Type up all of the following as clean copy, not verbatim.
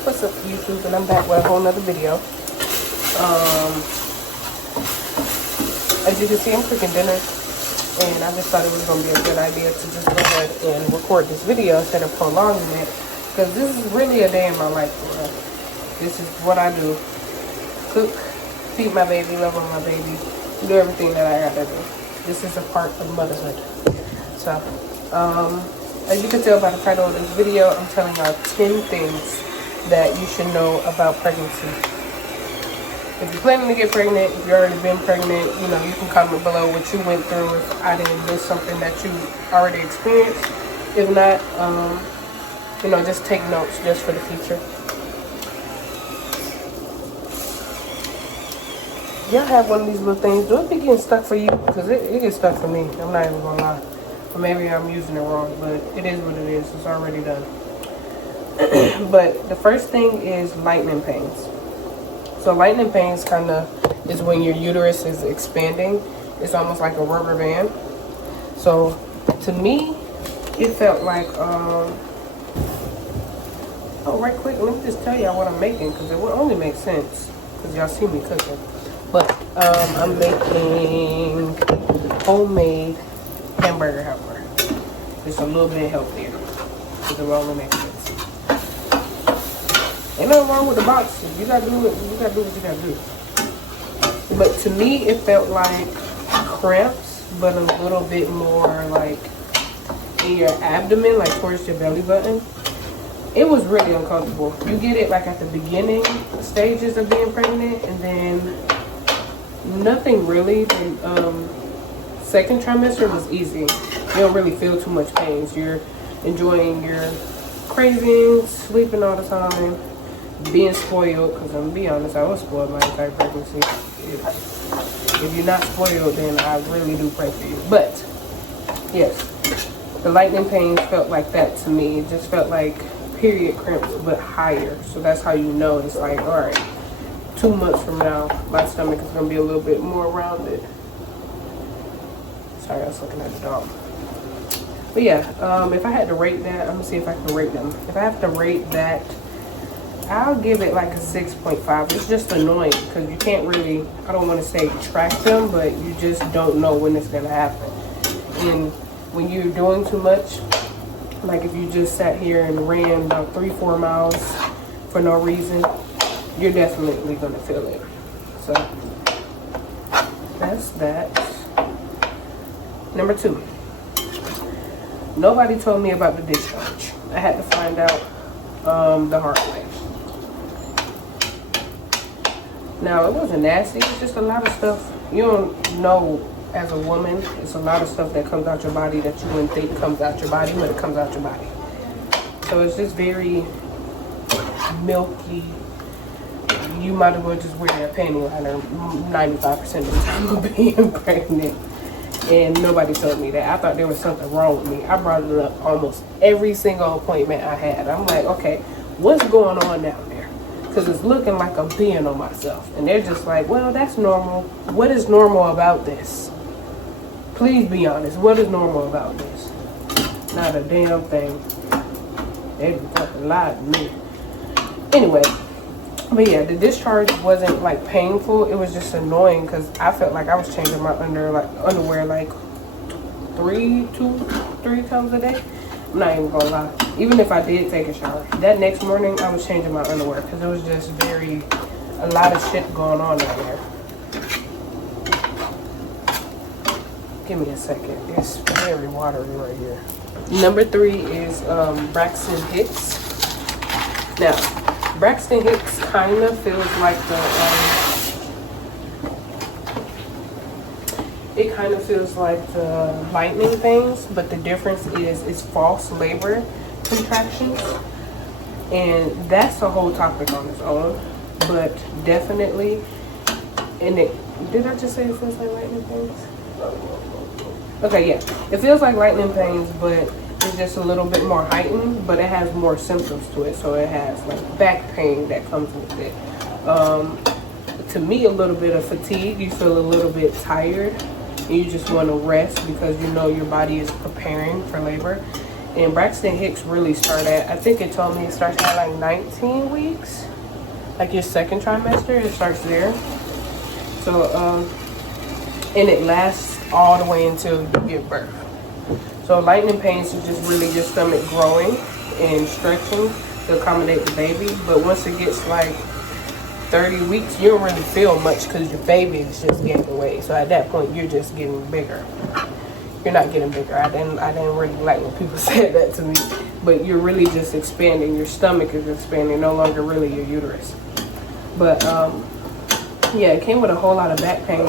What's up, YouTube? And I'm back with a whole nother video. As you can see, I'm cooking dinner, and I just thought it was going to be a good idea to just go ahead and record this video instead of prolonging it, because this is really a day in my life. This is what I do: cook, feed my baby, love on my baby, do everything that I gotta do. This is a part of motherhood. So, as you can tell by the title of this video, I'm telling y'all 10 things that you should know about pregnancy. If you're planning to get pregnant, if you've already been pregnant, you know, you can comment below what you went through if I didn't miss something that you already experienced. If not, you know, just take notes just for the future. Y'all have one of these little things. Do it be getting stuck for you? Because it gets stuck for me. I'm not even gonna lie. Or maybe I'm using it wrong, but it is what it is. It's already done. But the first thing is lightning pains. So lightning pains kind of is when your uterus is expanding. It's almost like a rubber band. So to me, it felt like, oh, right quick, let me just tell y'all what I'm making, because it would only make sense because y'all see me cooking. But I'm making homemade hamburger helper. It's a little bit healthier because it will only make sense. Ain't nothing wrong with the boxes. You gotta do it. You gotta do what you gotta do. But to me, it felt like cramps, but a little bit more like in your abdomen, like towards your belly button. It was really uncomfortable. You get it like at the beginning stages of being pregnant, and then nothing really. The second trimester was easy. You don't really feel too much pain. You're enjoying your cravings, sleeping all the time, being spoiled, because I'm gonna be honest, I was spoiled my entire pregnancy. If you're not spoiled, then I really do pray for you. But yes, the lightning pains felt like that to me. It just felt like period cramps, but higher. So that's how you know it's like, all right, 2 months from now, my stomach is gonna be a little bit more rounded. Sorry, I was looking at the dog. But yeah, if I had to rate that, I'm gonna see if I can rate them. If I have to rate that, I'll give it like a 6.5. It's just annoying because you can't really, I don't want to say track them, but you just don't know when it's going to happen. And when you're doing too much, like if you just sat here and ran about 3-4 miles for no reason, you're definitely going to feel it. So that's that. Number 2. Nobody told me about the discharge. I had to find out the hard way. Now, it wasn't nasty. It's just a lot of stuff. You don't know as a woman. It's a lot of stuff that comes out your body that you wouldn't think comes out your body, but it comes out your body. So it's just very milky. You might as well just wear a panty liner 95% of the time of being pregnant. And nobody told me that. I thought there was something wrong with me. I brought it up almost every single appointment I had. I'm like, okay, what's going on down there? Because it's looking like I'm peeing on myself. And they're just like, well, that's normal. What is normal about this? Please be honest. What is normal about this? Not a damn thing. They fucking lied to me. Anyway, but yeah, the discharge wasn't like painful. It was just annoying because I felt like I was changing my underwear like 3 times a day. I'm not even gonna lie. Even if I did take a shower, that next morning I was changing my underwear because it was just a lot of shit going on down there. Give me a second. It's very watery right here. Number 3 is Braxton Hicks. Now, Braxton Hicks kind of feels like it kind of feels like the lightning things, but the difference is it's false labor contractions, and that's a whole topic on its own. But definitely, and did I just say it feels like lightning pains? Okay, yeah, it feels like lightning pains, but it's just a little bit more heightened, but it has more symptoms to it. So it has like back pain that comes with it. To me, a little bit of fatigue. You feel a little bit tired. You just want to rest because you know your body is preparing for labor. And Braxton Hicks really started at, I think it told me it starts at like 19 weeks. Like your second trimester, it starts there. So, and it lasts all the way until you give birth. So lightning pains are just really your stomach growing and stretching to accommodate the baby. But once it gets like 30 weeks, you don't really feel much because your baby is just gaining weight. So at that point, you're just getting bigger. You're not getting bigger. I didn't really like when people said that to me. But you're really just expanding. Your stomach is expanding, no longer really your uterus. But yeah, it came with a whole lot of back pain.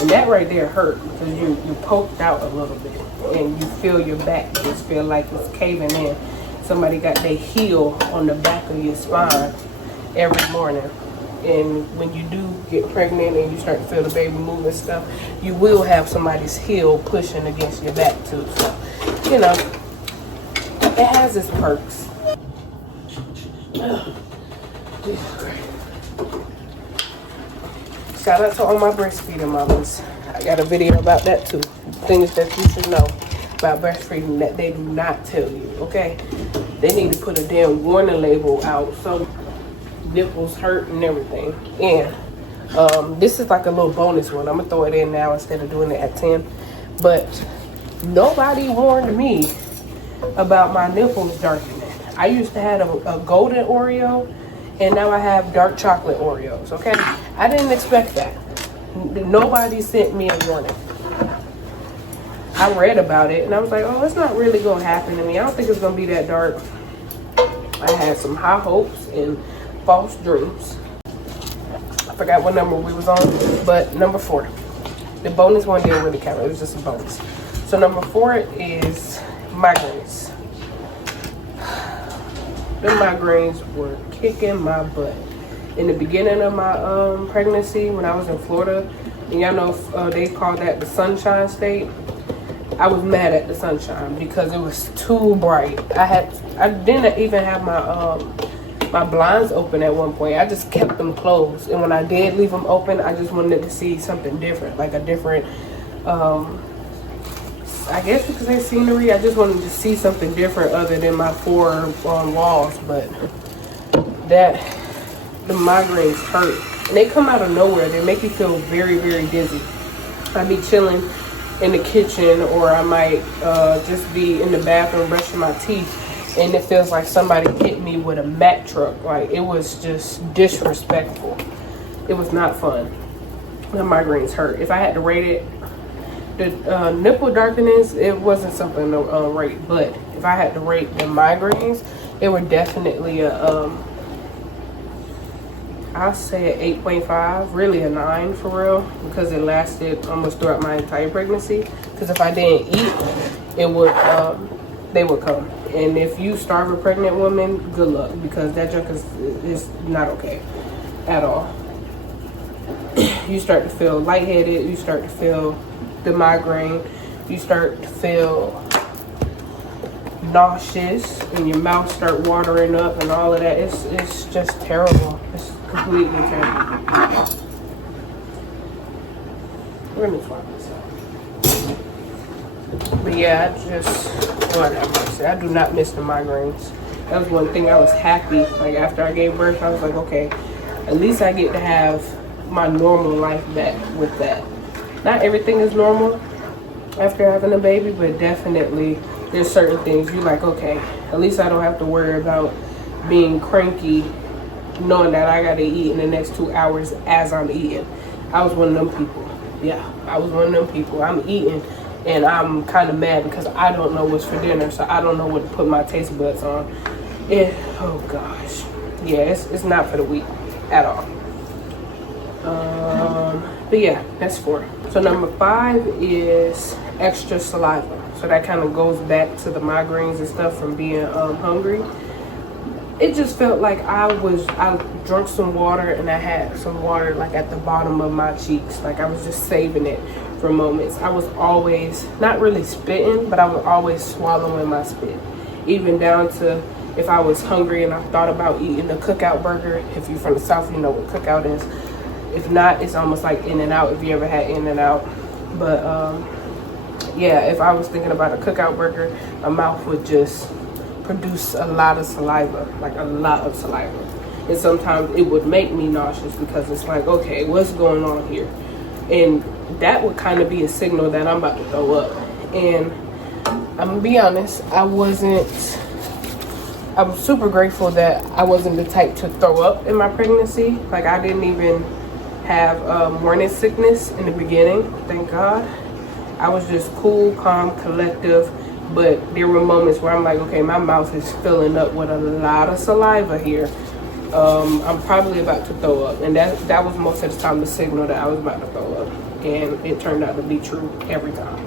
And that right there hurt because you poked out a little bit. And you feel your back just feel like it's caving in. Somebody got their heel on the back of your spine every morning. And when you do get pregnant and you start to feel the baby move and stuff, you will have somebody's heel pushing against your back too. So, you know, it has its perks. Shout out to all my breastfeeding mamas. I got a video about that too. Things that you should know about breastfeeding that they do not tell you, okay? They need to put a damn warning label out so nipples hurt and everything. And this is like a little bonus one. I'm gonna throw it in now instead of doing it at 10. But nobody warned me about my nipples darkening. I used to have a golden Oreo, and now I have dark chocolate Oreos, okay? I didn't expect that. Nobody sent me a warning. I read about it, and I was like, oh, it's not really gonna happen to me. I don't think it's gonna be that dark. I had some high hopes and false dreams. I forgot what number we was on, but number 4. The bonus one didn't really count. It was just a bonus. So number 4 is migraines. The migraines were kicking my butt. In the beginning of my pregnancy, when I was in Florida, and y'all know they call that the sunshine state. I was mad at the sunshine because it was too bright. I didn't even have my blinds open at one point. I just kept them closed, and when I did leave them open, I just wanted to see something different, like a different I guess because they scenery. I just wanted to see something different other than my 4 walls. But the migraines hurt, and they come out of nowhere. They make you feel very, very dizzy. I'd be chilling in the kitchen, or I might just be in the bathroom brushing my teeth, and it feels like somebody hit me with a Mack truck. Like, it was just disrespectful. It was not fun. The migraines hurt. If I had to rate it, the nipple darkenings, it wasn't something to rate, but if I had to rate the migraines, it were definitely a I'll say an 8.5, really a 9 for real, because it lasted almost throughout my entire pregnancy. Because if I didn't eat, it would they would come. And if you starve a pregnant woman, good luck, because that junk is not okay at all. You start to feel lightheaded, you start to feel the migraine, you start to feel nauseous, and your mouth start watering up and all of that. It's just terrible. It's completely terrible. Let me swap this out. But yeah, I do not miss the migraines. That was one thing I was happy. Like, after I gave birth, I was like, okay, at least I get to have my normal life back with that. Not everything is normal after having a baby, but definitely there's certain things you're like, okay, at least I don't have to worry about being cranky knowing that I gotta eat in the next 2 hours as I'm eating. I was one of them people. Yeah, I was one of them people. I'm eating and I'm kind of mad because I don't know what's for dinner, so I don't know what to put my taste buds on. Oh gosh. Yeah, it's not for the weak at all. But yeah, that's 4. So number 5 is extra saliva. So that kind of goes back to the migraines and stuff from being hungry. It just felt like I drank some water, and I had some water like at the bottom of my cheeks. Like, I was just saving it for moments. I was always, not really spitting, but I was always swallowing my spit. Even down to if I was hungry and I thought about eating a Cookout burger. If you're from the South, you know what Cookout is. If not, it's almost like In-N-Out, if you ever had In-N-Out. But yeah, if I was thinking about a cookout burger, my mouth would just produce a lot of saliva, like a lot of saliva. And sometimes it would make me nauseous because it's like, okay, what's going on here? And that would kind of be a signal that I'm about to throw up. And I'm gonna be honest, I was super grateful that I wasn't the type to throw up in my pregnancy. Like, I didn't even have morning sickness in the beginning, thank God. I was just cool, calm, collective. But there were moments where I'm like, okay, my mouth is filling up with a lot of saliva here. I'm probably about to throw up. And that was most of the time the signal that I was about to throw up. And it turned out to be true every time.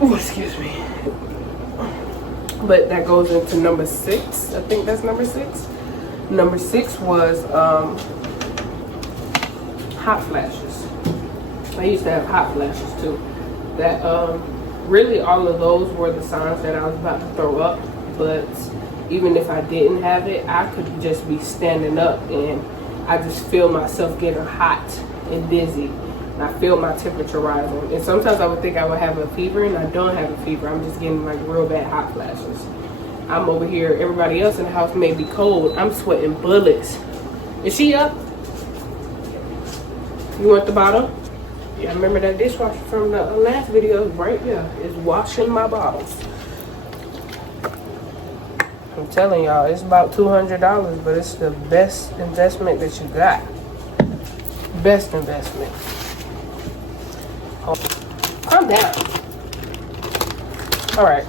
Oh, excuse me. But that goes into number 6. I think that's number 6. Number 6 was hot flashes. I used to have hot flashes too. That really all of those were the signs that I was about to throw up. But even if I didn't have it, I could just be standing up and I just feel myself getting hot and dizzy. And I feel my temperature rising. And sometimes I would think I would have a fever, and I don't have a fever. I'm just getting like real bad hot flashes. I'm over here, everybody else in the house may be cold. I'm sweating bullets. Is she up? You want the bottle? Yeah, I remember that dishwasher from the last video right there is washing my bottles. I'm telling y'all, it's about $200, but it's the best investment that you got. Best investment. Oh, calm down. All right.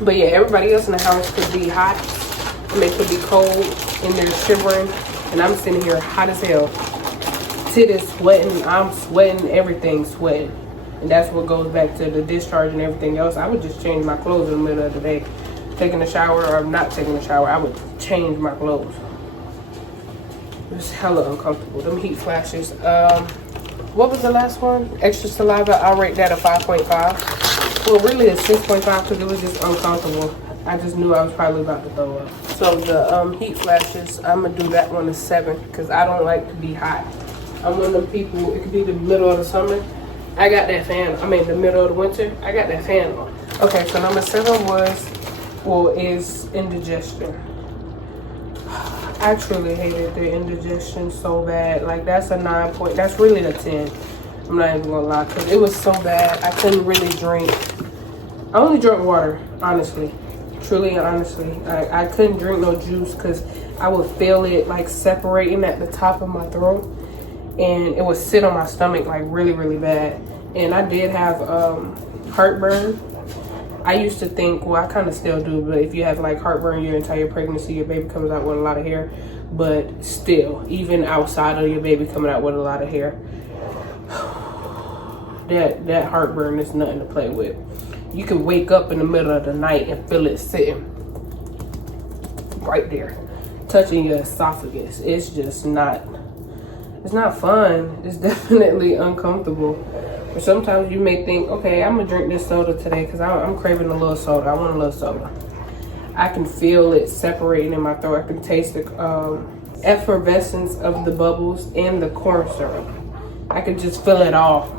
But yeah, everybody else in the house could be hot, and they could be cold, and they're shivering, and I'm sitting here hot as hell. Tit is sweating, I'm sweating, everything's sweating. And that's what goes back to the discharge and everything else. I would just change my clothes in the middle of the day. Taking a shower or not taking a shower, I would change my clothes. It's hella uncomfortable. Them heat flashes. What was the last one? Extra saliva, I'll rate that a 5.5. Well, really a 6.5 because it was just uncomfortable. I just knew I was probably about to throw up. So the heat flashes, I'm gonna do that one a 7 because I don't like to be hot. I'm one of them people, it could be the middle of the summer. I got that fan, the middle of the winter, I got that fan on. Okay, so number 7 is indigestion. I truly hated the indigestion so bad. Like, that's a 9 point, that's really a 10. I'm not even gonna lie, because it was so bad. I couldn't really drink. I only drank water, honestly. Truly and honestly. I couldn't drink no juice because I would feel it like separating at the top of my throat. And it would sit on my stomach like really, really bad. And I did have heartburn. I used to think, well, I kind of still do, but if you have like heartburn your entire pregnancy, your baby comes out with a lot of hair. But still, even outside of your baby coming out with a lot of hair, that heartburn is nothing to play with. You can wake up in the middle of the night and feel it sitting right there, touching your esophagus. It's just not, it's not fun. It's definitely uncomfortable. But sometimes you may think, okay, I'm gonna drink this soda today because I'm craving a little soda. I want a little soda. I can feel it separating in my throat. I can taste the effervescence of the bubbles and the corn syrup. I could just feel it all.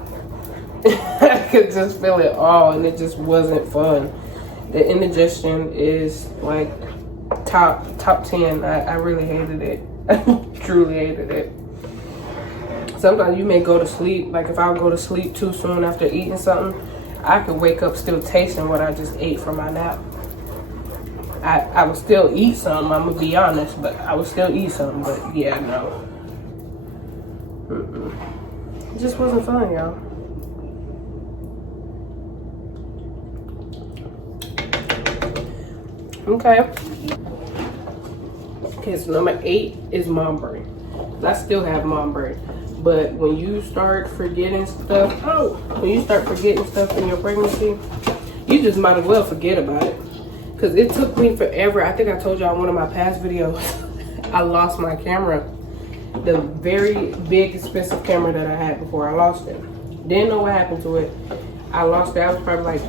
I could just feel it all, and it just wasn't fun. The indigestion is like top 10. I really hated it. I truly hated it. Sometimes you may go to sleep, like if I would go to sleep too soon after eating something, I could wake up still tasting what I just ate from my nap. I would still eat something, I'm gonna be honest, but I would still eat something, but yeah, no. It just wasn't fun, y'all. Okay, so number 8 is mom brain. I still have mom brain, but when you start forgetting stuff, in your pregnancy, you just might as well forget about it. Because it took me forever. I think I told y'all in one of my past videos, I lost my camera. The very big, expensive camera that I had before, I lost it. Didn't know what happened to it. I lost it. I was probably like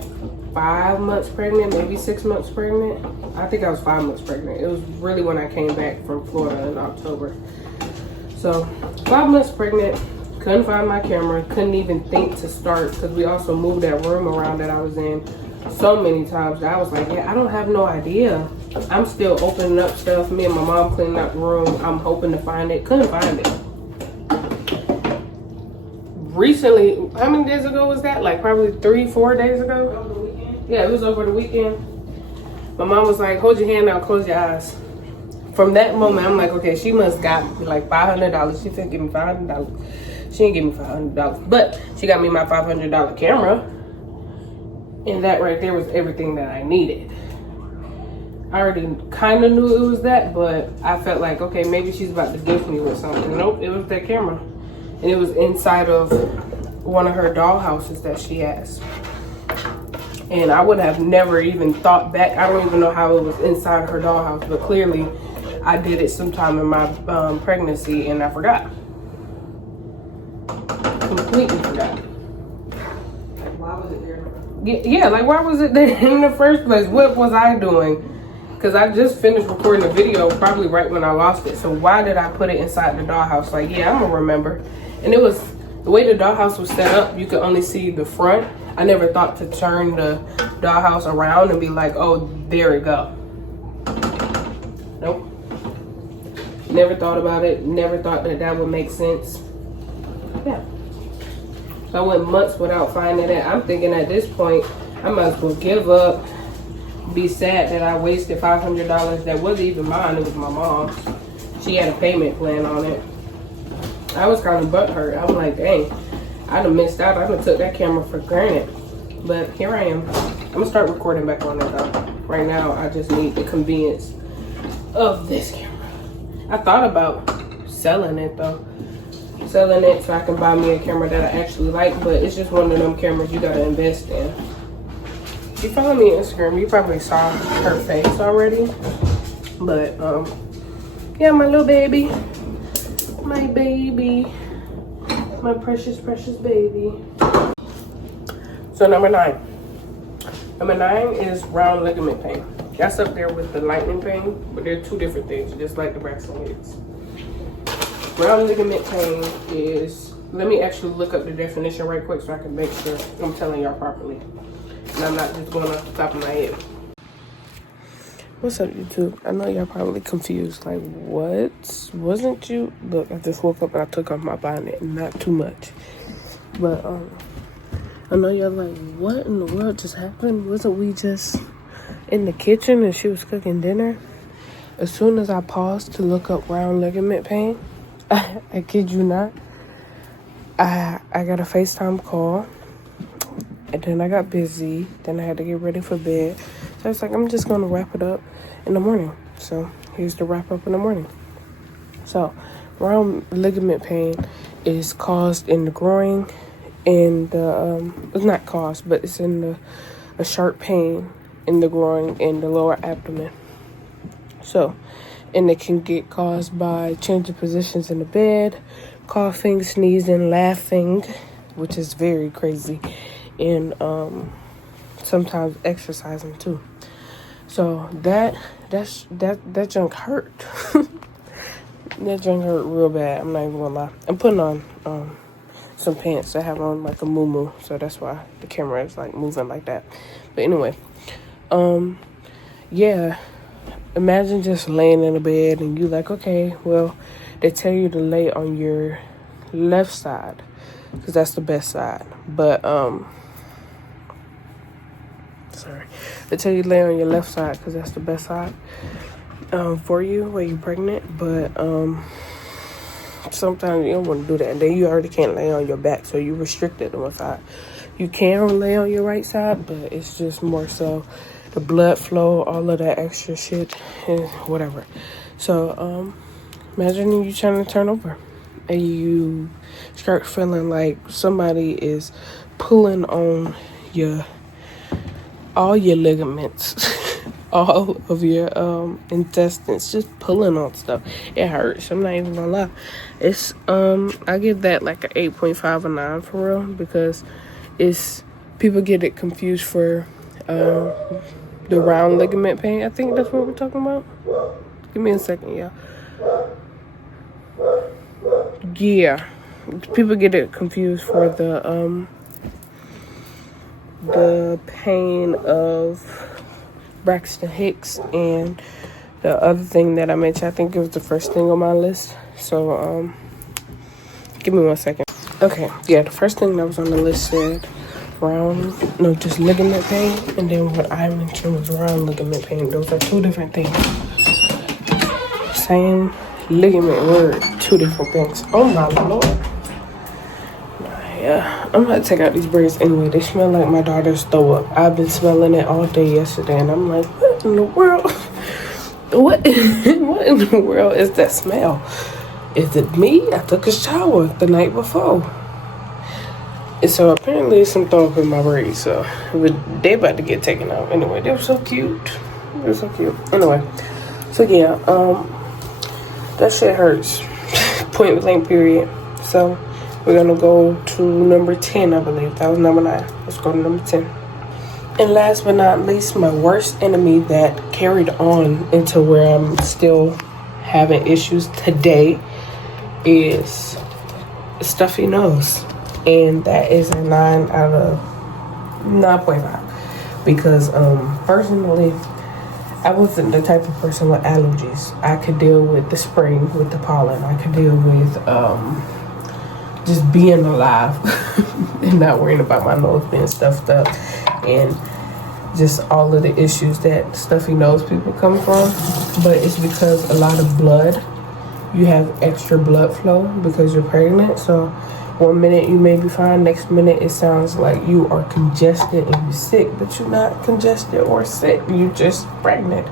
5 months pregnant, maybe 6 months pregnant. I think I was 5 months pregnant. It was really when I came back from Florida in October. So 5 months pregnant, Couldn't find my camera. Couldn't even think to start because we also moved that room around that I was in so many times that I was like, yeah, I don't have no idea. I'm still opening up stuff. Me and my mom cleaning up the room. I'm hoping to find it. Couldn't find it. Recently, how many days ago was that? Like probably 3-4 days ago? Over the weekend? Yeah, it was over the weekend. My mom was like, hold your hand out, close your eyes. From that moment, I'm like, okay, she must got like $500. She said, give me $500. She didn't give me $500, but she got me my $500 camera. And that right there was everything that I needed. I already kind of knew it was that, but I felt like, okay, maybe she's about to gift me with something. Nope, it was that camera. And it was inside of one of her doll houses that she has. And I would have never even thought back. I don't even know how it was inside her dollhouse, but clearly I did it sometime in my pregnancy and I forgot. Completely forgot. Why was it there? Yeah, like why was it there in the first place? What was I doing? Because I just finished recording the video probably right when I lost it. So why did I put it inside the dollhouse? Like, yeah, I'm gonna remember. And it was, the way the dollhouse was set up, you could only see the front. I never thought to turn the dollhouse around and be like, oh, there it go. Nope. Never thought about it. Never thought that that would make sense. Yeah. So I went months without finding it. I'm thinking at this point, I might as well give up. Be sad that I wasted $500 that wasn't even mine. It was my mom's. She had a payment plan on it. I was kind of butthurt. I'm like, dang, I'd have missed out. I'd have took that camera for granted. But here I am. I'm gonna start recording back on it though. Right now, I just need the convenience of this camera. I thought about selling it though. Selling it so I can buy me a camera that I actually like, but it's just one of them cameras you gotta invest in. If you follow me on Instagram, you probably saw her face already. But yeah, my little baby. My baby. My precious, precious baby. So number 9. Number 9 is round ligament pain. That's up there with the lightning pain, but they're two different things, just like the Braxton Hicks. Round ligament pain is, let me actually look up the definition right quick so I can make sure I'm telling y'all properly. And I'm not just going off the top of my head. What's up, YouTube? I know y'all probably confused. Like, what? Wasn't you? Look, I just woke up and I took off my bonnet. Not too much. But, I know y'all like, what in the world just happened? Wasn't we just in the kitchen and she was cooking dinner? As soon as I paused to look up round ligament pain, I kid you not, I got a FaceTime call. And then I got busy. Then I had to get ready for bed. So I was like, I'm just going to wrap it up in the morning. So here's the wrap up in the morning. So round ligament pain is caused in the groin and it's not caused, but it's in a sharp pain in the groin and the lower abdomen. So, and it can get caused by changing positions in the bed, coughing, sneezing, laughing, which is very crazy. And sometimes exercising too. So that junk hurt. That junk hurt real bad. I'm not even gonna lie. I'm putting on some pants that have on like a muumuu, so that's why the camera is like moving like that. But anyway, yeah. Imagine just laying in a bed and you like, okay, well, they tell you to lay on your left side because that's the best side. But sorry, they tell you to lay on your left side because that's the best side for you when you're pregnant. But sometimes you don't want to do that. And then you already can't lay on your back, so you're restricted to one side. You can lay on your right side, but it's just more so the blood flow, all of that extra shit, and whatever. So imagine you trying to turn over and you start feeling like somebody is pulling on all your ligaments, all of your intestines, just pulling on stuff. It hurts. I'm not even gonna lie. It's I give that like a 8.5 or 9 for real, because it's, people get it confused for the round ligament pain. I think that's what we're talking about. Give me a second, y'all. Yeah, people get it confused for the pain of Braxton Hicks and the other thing that I mentioned. I think it was the first thing on my list. So give me 1 second. Okay, yeah, the first thing that was on the list said just ligament pain, and then what I mentioned was round ligament pain. Those are two different things. Same ligament word, two different things. Oh my lord. Yeah, I'm gonna take out these braids anyway. They smell like my daughter's throw up. I've been smelling it all day yesterday, and I'm like, what in the world? What in the world is that smell? Is it me? I took a shower the night before. And so apparently some throw up in my braids, so they about to get taken out. Anyway, they were so cute. They were so cute. Anyway, so yeah, that shit hurts. Point blank period. So we're gonna go to number 10, I believe. That was number 9. Let's go to number 10. And last but not least, my worst enemy that carried on into where I'm still having issues today is stuffy nose. And that is a 9 out of 9.5. Because personally, I wasn't the type of person with allergies. I could deal with the spring, with the pollen. I could deal with just being alive and not worrying about my nose being stuffed up and just all of the issues that stuffy nose people come from. But it's because a lot of blood, you have extra blood flow because you're pregnant. So 1 minute you may be fine, next minute it sounds like you are congested and you're sick, but you're not congested or sick, you're just pregnant.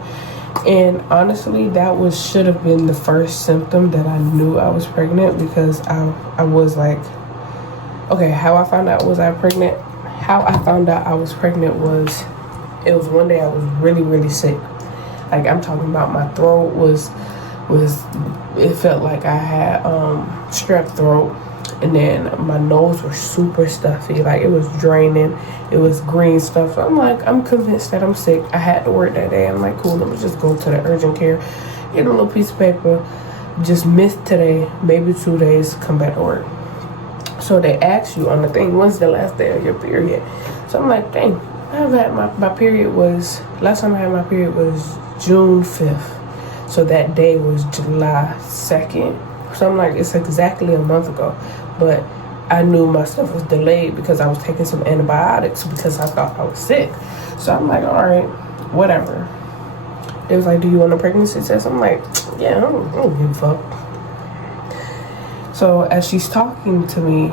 And honestly, that should have been the first symptom that I knew I was pregnant, because I was like, okay, how I found out I was pregnant was, it was one day I was really, really sick. Like, I'm talking about my throat was it felt like I had strep throat. And then my nose was super stuffy, like it was draining, it was green stuff. I'm like, I'm convinced that I'm sick. I had to work that day. I'm like, cool, let me just go to the urgent care, get a little piece of paper, just miss today, maybe 2 days, come back to work. So they ask you on the thing, when's the last day of your period? So I'm like, dang, I've had my period was, last time I had my period was June 5th. So that day was July 2nd. So I'm like, it's exactly a month ago. But I knew my stuff was delayed because I was taking some antibiotics because I thought I was sick. So I'm like, all right, whatever. They was like, do you want a pregnancy test? I'm like, yeah, I don't give a fuck. So as she's talking to me,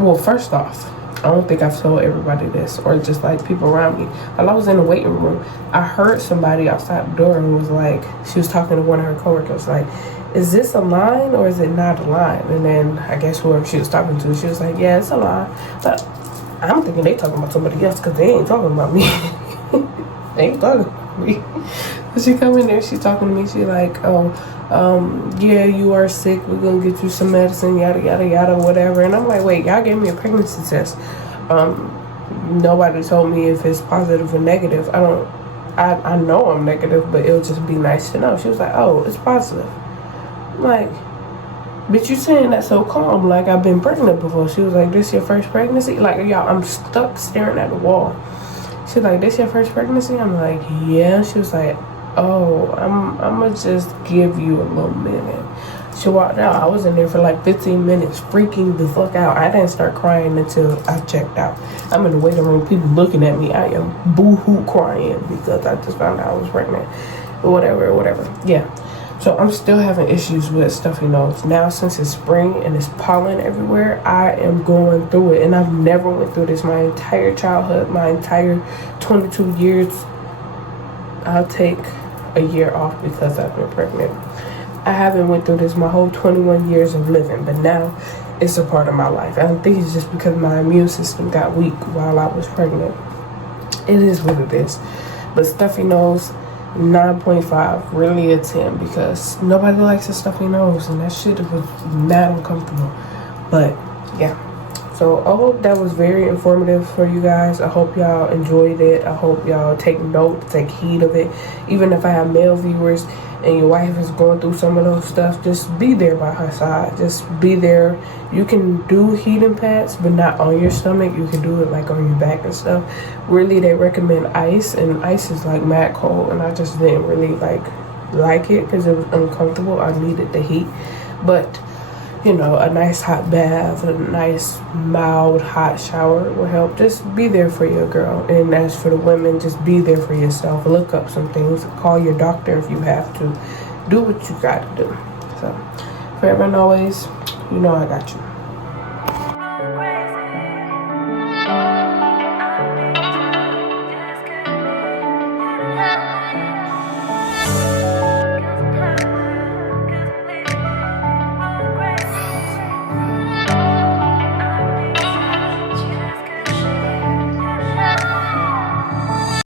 well, first off, I don't think I've told everybody this, or just like people around me. While I was in the waiting room, I heard somebody outside the door and was like, she was talking to one of her coworkers, like, is this a line or is it not a line? And then I guess whoever she was talking to, she was like, yeah, it's a line. But I'm thinking they talking about somebody else, because they ain't talking about me. They ain't talking about me. So she come in there, she talking to me, she like, yeah, you are sick, we're gonna get you some medicine, yada yada yada, whatever. And I'm like, wait, y'all gave me a pregnancy test. Nobody told me if it's positive or negative. I know I'm negative, but it'll just be nice to know. She was like, oh, it's positive. I'm like, bitch, you saying that so calm, like I've been pregnant before. She was like, this your first pregnancy? Like, y'all, I'm stuck staring at the wall. She's like, this your first pregnancy? I'm like, yeah. She was like, oh, I'm gonna just give you a little minute. She walked out. I was in there for like 15 minutes, freaking the fuck out. I didn't start crying until I checked out. I'm in the waiting room, people looking at me. I am boo-hoo crying because I just found out I was pregnant. Whatever. Yeah. So I'm still having issues with stuffy nose. Now, since it's spring and it's pollen everywhere, I am going through it. And I've never went through this my entire childhood, my entire 22 years. I'll take a year off because I've been pregnant. I haven't went through this my whole 21 years of living, but now it's a part of my life. I don't think it's just because my immune system got weak while I was pregnant. It is what it is. But stuffy nose, 9.5, really a 10, because nobody likes a stuffy nose, and that shit was mad uncomfortable. But yeah, So I hope that was very informative for you guys. I hope y'all enjoyed it. I hope y'all take note, take heed of it. Even if I have male viewers and your wife is going through some of those stuff, just be there by her side. Just be there. You can do heating pads, but not on your stomach. You can do it like on your back and stuff. Really, they recommend ice, and ice is like mad cold, and I just didn't really like it because it was uncomfortable. I needed the heat, but you know, a nice hot bath, a nice mild hot shower will help. Just be there for your girl. And as for the women, just be there for yourself. Look up some things. Call your doctor if you have to. Do what you got to do. So, forever and always, you know I got you.